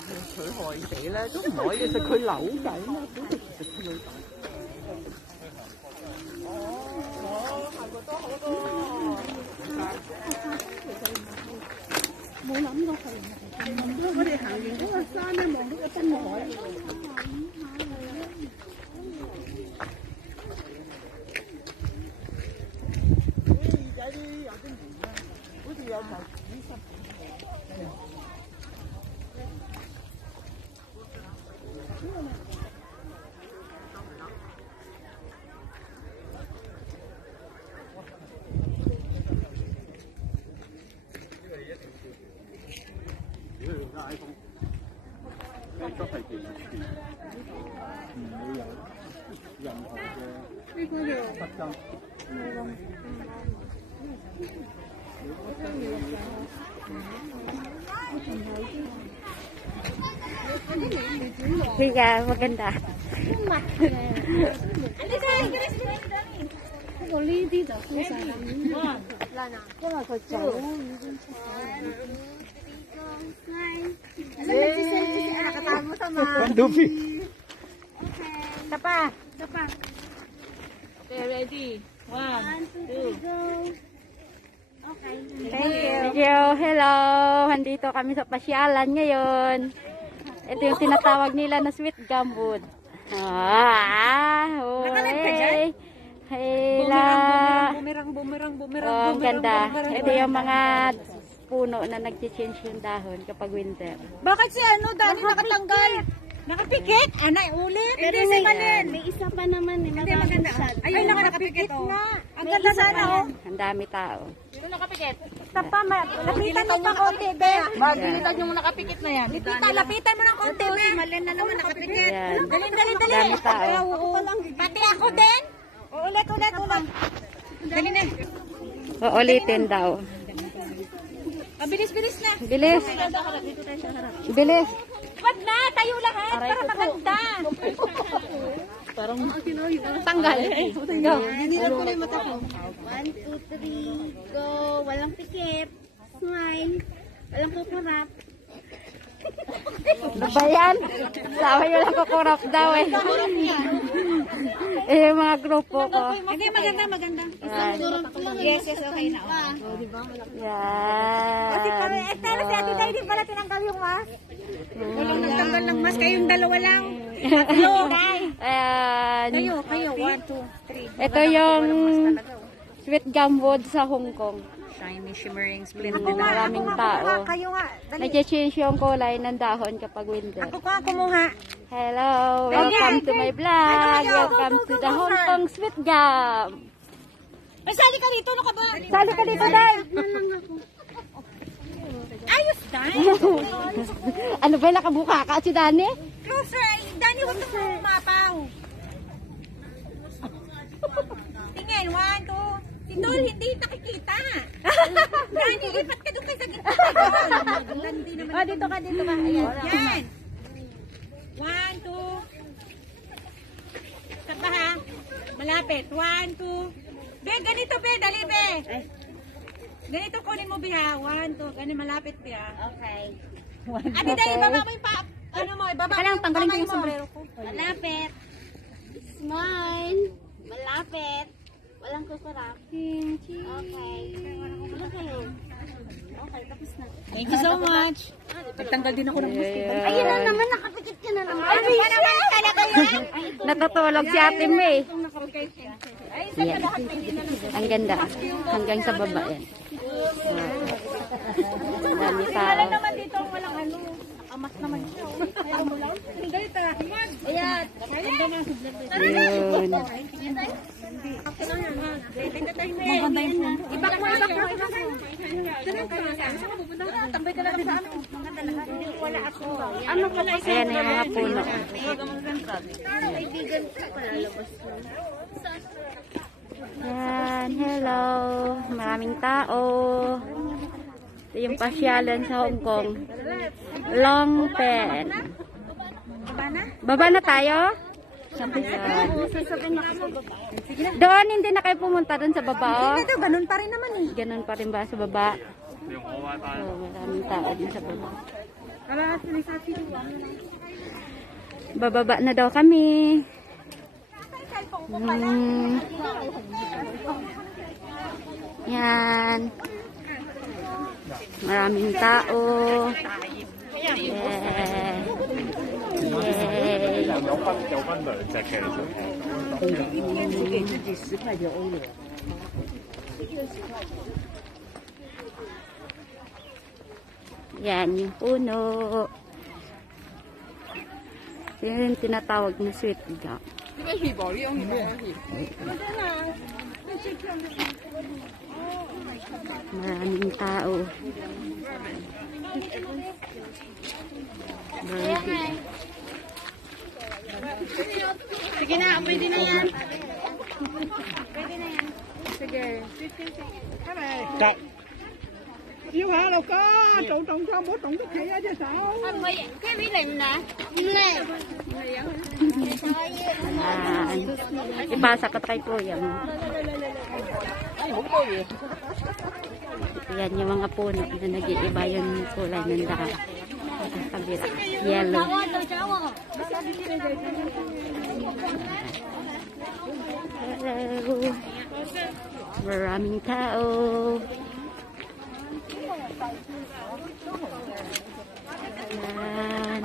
佢害死咧，都唔可以食佢扭計啦，都食佢女仔。係咪都好多？冇諗過係，我哋行完嗰個山咧，望到個深海。耳仔啲有啲霉啊，好似有嚿屎濕。都係電視，唔會有任何嘅特徵。Iya, maganda. Nakatago sama. Dupi. Sapa? Okay, ready? 1, 2, go. Okay. Thank you. Hello. Andito kami sa pasyalan ngayon. Ito yung tinatawag nila na sweet gumwood. Nakalip ka dyan? Bumerang. Ang ganda. Ito yung mga puno na nag-change yung dahon kapag winter. Bakit si Dani nakatanggal? Nakapikit? Anay, ulit. Hindi si Malin. May isa pa naman. Hindi maganda. Ay, nakapikit nga. Ang ganda sana, oh. Ang dami tao. Sino nakapikit? Tapa, lapitan mo pa konti, be. Magilitan yung nakapikit na yan. Lapitan mo ng konti, be. Si Malin na naman nakapikit. Dali. Dami tao. Pati ako din. Ulit. Dali na. Uulitin daw. Bilis na. Bilis. Wag na, tayo lahat para maganda. Parang Tanggal. Go. Hiniran ko na yung mata ko. 1, 2, 3, go. Walang pikit. Smile. Walang kukurap. Ano ba yan? Sabi ko lang kukurap daw eh. Eh, yung mga grupo ko. Hindi, maganda. Yes, okay na. Yan. Tala si Ate Day, di pala tinanggal yung mask. Walang nagtanggal ng mask, kayong dalawa lang. Ayan. Kayo, 1, 2, 3. Ito yung sweet gumwood sa Hong Kong. Shiny, shimmering, splendid. Maraming tao. Kayo nga. Nag-change yung kulay ng dahon kapag winter. Ako kumuha. Hello, welcome to my vlog. Welcome to the Hong Kong sweet gum. Ay, sali ka dito, ano ka ba? Sali ka dito, Day. Ayos, Day. Ano ba, nakabuka ka si Dani? Closer, Dani, huwag kang umapaw. Tingin, 1, 2. Si Dol, hindi nakikita. Dani, lipat ka doon kay sa gitna. Dito ka. Ayan. Yan. 1, 2. Saka ha? Malapit. 1, 2. Be, ganito, be. Dali, be. Ganito, kunin mo, be, ha. 1, 2. Ganito, malapit, be, ha. Okay. Ate, dali, baba mo yung pa. Ano mo, ibaba mo yung tanggalin ko yung sombrero ko. Malapit. Smile. Malapit. Walang kukurap. Okay. Okay, tapos na. Thank you so much. Nagtanggal din ako ng mask. Ayun na naman, nakapikit ka na naman. Ay, naman talaga yan. Natutulog si Ate May. Yan. Ang ganda. Hanggang sa baba yan. Dami tao. Wala naman dito, walang ano. Amas naman siya. Hindi ta. Ayan. Yun. Maganda yung phone. Ibak mo. Tambay ka lang sa amin. Wala ako. Ano ka na Ayan yung mga puno. kaibigan ko palalabas mo? Yan. Hello. Maraming tao. Ito yung pasyalan sa Hong Kong. Long Pen. Baba na tayo? Ayan. Doon, hindi na kayo pumunta doon sa baba. Oh. Ito, ganun pa rin naman eh. Ganun pa rin ba sa baba? So, maraming tao din sa baba. Bababa na daw kami. Yan. Maraming tao. Yeah. Yay. 有分兩隻嘅。Yan yung puno. Yan yung tinatawag na sweet gum. Maraming tao. Sige na, pwede na yan. Cậu yêu hả đâu có trồng sao bố trồng cái gì á chứ sao? Cái bí lệnh nè. Yan. Ipasa ka kay Kuya mo. Yan yung mga puno na nag-iiba yung kulay ng dahon. Sa kabila. Yellow. Hello. Maraming tao. Yan.